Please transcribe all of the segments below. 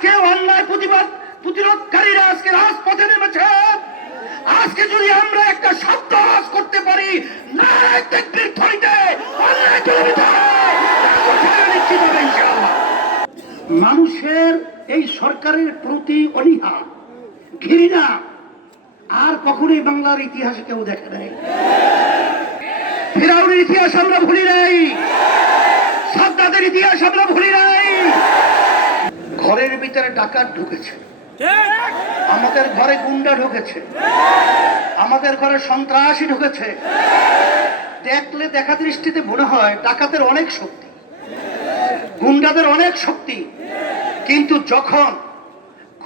আজকে অন্যায় প্রতিবাদ, প্রতিরোধকারীরা আজকে রাজপথে নেমেছে। আজকে যদি আমরা একটা শব্দ আওয়াজ করতে পারি মানুষের এই সরকারের প্রতি অনীহা, ঘৃণা, আর কখনোই বাংলার ইতিহাসে কেউ দেখে নাই। ফেরাউনের ইতিহাস আমরা ভুলি নাই। সাদ্দাদের ইতিহাস আমরা ভুলি নাই। ভিতরে ডাকাত ঢুকেছে। আমাদের ঘরে গুন্ডা ঢুকেছে। আমাদের ঘরে সন্ত্রাসী ঢুকেছে। দেখলে দেখা দৃষ্টিতে মনে হয় ডাকাতের অনেক শক্তি গুন্ডাদের অনেক শক্তি। কিন্তু যখন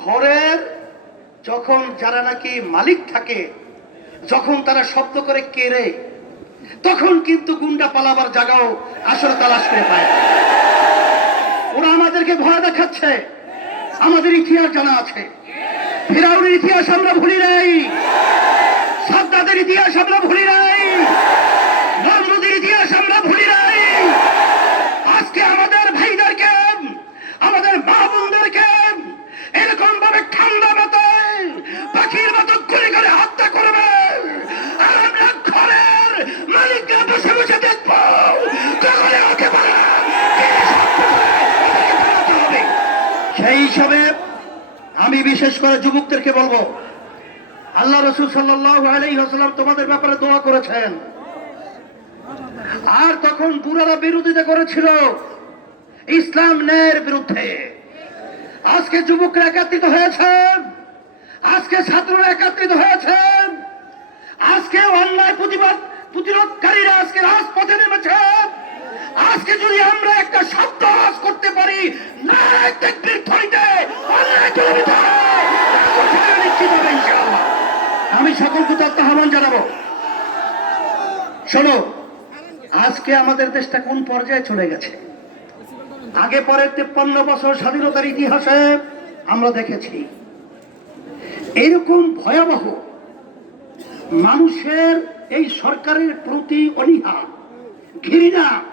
ঘরের যখন যারা নাকি মালিক থাকে যখন তারা শব্দ করে কেড়ে তখন কিন্তু গুন্ডা পালাবার জায়গাও আসলে তালাশ করে পায়। ওরা আমাদেরকে ভয় দেখাচ্ছে। আমাদের ইতিহাস জানা আছে। ফেরাউনের ইতিহাস আমরা ভুলি নাই। সাদ্দাদের ইতিহাস আমরা ভুলি নাই নমরুদের ইতিহাস আমরা ভুলি নাই আজকে আমাদের ভাইদেরকে আমাদের মা বোনদেরকে এরকম ভাবে ঠান্ডা মাথায় পাখির মতো গুলি করে হত্যা করবে আর আমরা ঘরের মালিকরা বসে বসে দেখব কখনো হতে পারে না। সেই হিসাবে আমি বিশেষ করে যুবকদেরকে বলব, আল্লাহ রসুল আলাইসাল্লাম তোমাদের ব্যাপারে দোয়া করেছেন। আর তখন বুড়ারা বিরোধিতা করেছিল ইসলাম ন্যায়ের বিরুদ্ধে। আজকে যুবকরা একাত্রিত হয়েছেন আজকে ছাত্ররা একাত্রিত হয়েছেন আজকে অন্যায় প্রতিবাদ প্রতিরোধকারীরা আজকে রাজপথে নেমেছে। আজকে যদি আমরা একটা শব্দ আওয়াজ করতে পারি না হবে। ইনশাআল্লাহ। আমি আহ্বান জানাব। শোনো, আজকে আমাদের দেশটা কোন পর্যায়ে চলে গেছে? আগে পরে তেপ্পান্ন বছর স্বাধীনতার ইতিহাসে আমরা দেখেছি, এরকম ভয়াবহ মানুষের এই সরকারের প্রতি অনীহা, ঘৃণা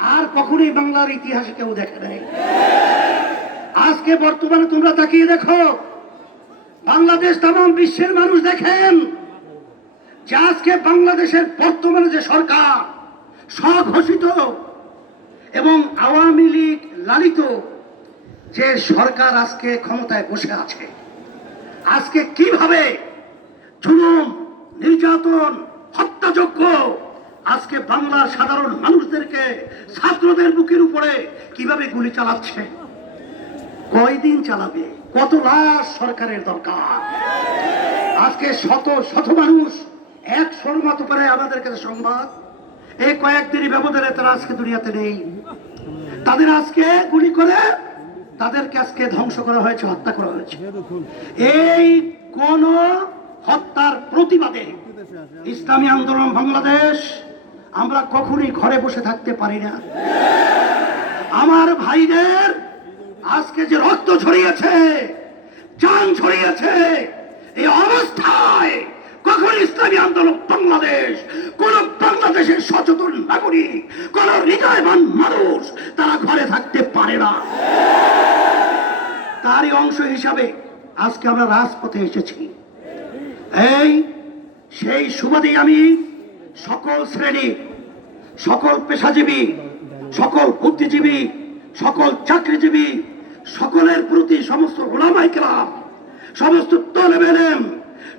আর কখনোই বাংলার ইতিহাসে কেউ দেখে নাই। আজকে বর্তমানে তোমরা তাকিয়ে দেখো, বাংলাদেশ তাম বিশ্বের মানুষ দেখেন যে আজকে বাংলাদেশের বর্তমানে যে সরকার স্বঘোষিত এবং আওয়ামী লীগ লালিত, যে সরকার আজকে ক্ষমতায় বসে আছে। আজকে কীভাবে জুলুম, নির্যাতন হত্যাযোগ্য আজকে বাংলার সাধারণ মানুষদেরকে ছাত্রদের বুকের উপরে কীভাবে গুলি চালাচ্ছে? কয়দিন চালাবে? কত লাশ সরকারের দরকার? আজকে শত শত মানুষ এক সরমত করে আমাদের কাছে সংবাদ। এই কয়েকদিনই ব্যবধানে তারা আজকে দুনিয়াতে নেই। তাদের আজকে গুলি করে তাদেরকে আজকে ধ্বংস করা হয়েছে, হত্যা করা হয়েছে। এই কোন হত্যার প্রতিবাদে ইসলামী আন্দোলন বাংলাদেশ আমরা কখনই ঘরে বসে থাকতে পারি না। আমার ভাইদের আজকে যে রক্ত ছড়িয়েছে জান ছড়িয়েছে এই অবস্থায় কখন ইসলামী আন্দোলন বাংলাদেশ, কোন বাংলাদেশের সচেতন নাগরিক, কোন হৃদয়বান মানুষ তারা ঘরে থাকতে পারে না। তারই অংশ হিসাবে আজকে আমরা রাজপথে এসেছি। এই সেই সুবাদেই আমি সকল শ্রেণি, সকল পেশাজীবী, সকল বুদ্ধিজীবী, সকল চাকরিজীবী, সকলের প্রতি সমস্ত ওলামাই কেরাম সমস্ত তলেবেলেম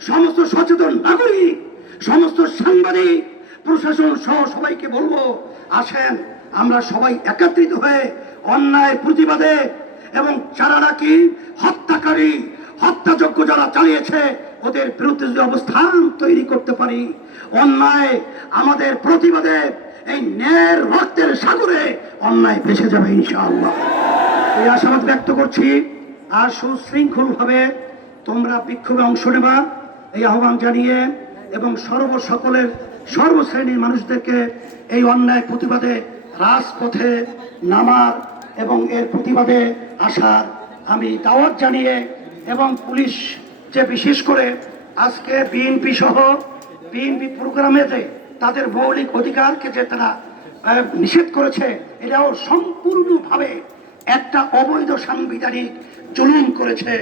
সমস্ত সচেতন নাগরিক, সমস্ত সাংবাদিক, প্রশাসন সহ সবাইকে বলব, আসেন, আমরা সবাই একত্রিত হয়ে অন্যায় প্রতিবাদে এবং যারা নাকি হত্যাকারী, হত্যাযজ্ঞ যারা চালিয়েছে ওদের বিরুদ্ধে যদি অবস্থান তৈরি করতে পারি, অন্যায় আমাদের প্রতিবাদে এই ন্যায়ের রক্তের সাগরে অন্যায় ভেসে যাবে ইনশাআল্লাহ। এই আশাবাদ ব্যক্ত করছি, আর সুশৃঙ্খল ভাবে তোমরা বিক্ষোভে অংশ নেবা, এই আহ্বান জানিয়ে, এবং সর্ব সকলের সর্বশ্রেণীর মানুষদেরকে এই অন্যায় প্রতিবাদে রাজপথে নামার এবং এর প্রতিবাদে আসার আমি দাওয়াত জানিয়ে, এবং পুলিশ যে বিশেষ করে আজকে বিএনপি সহ বিএনপি প্রোগ্রামেতে তাদের মৌলিক অধিকারকে যে তারা নিষেধ করেছে, এটাও সম্পূর্ণভাবে একটা অবৈধ সাংবিধানিক জুলুম করেছে।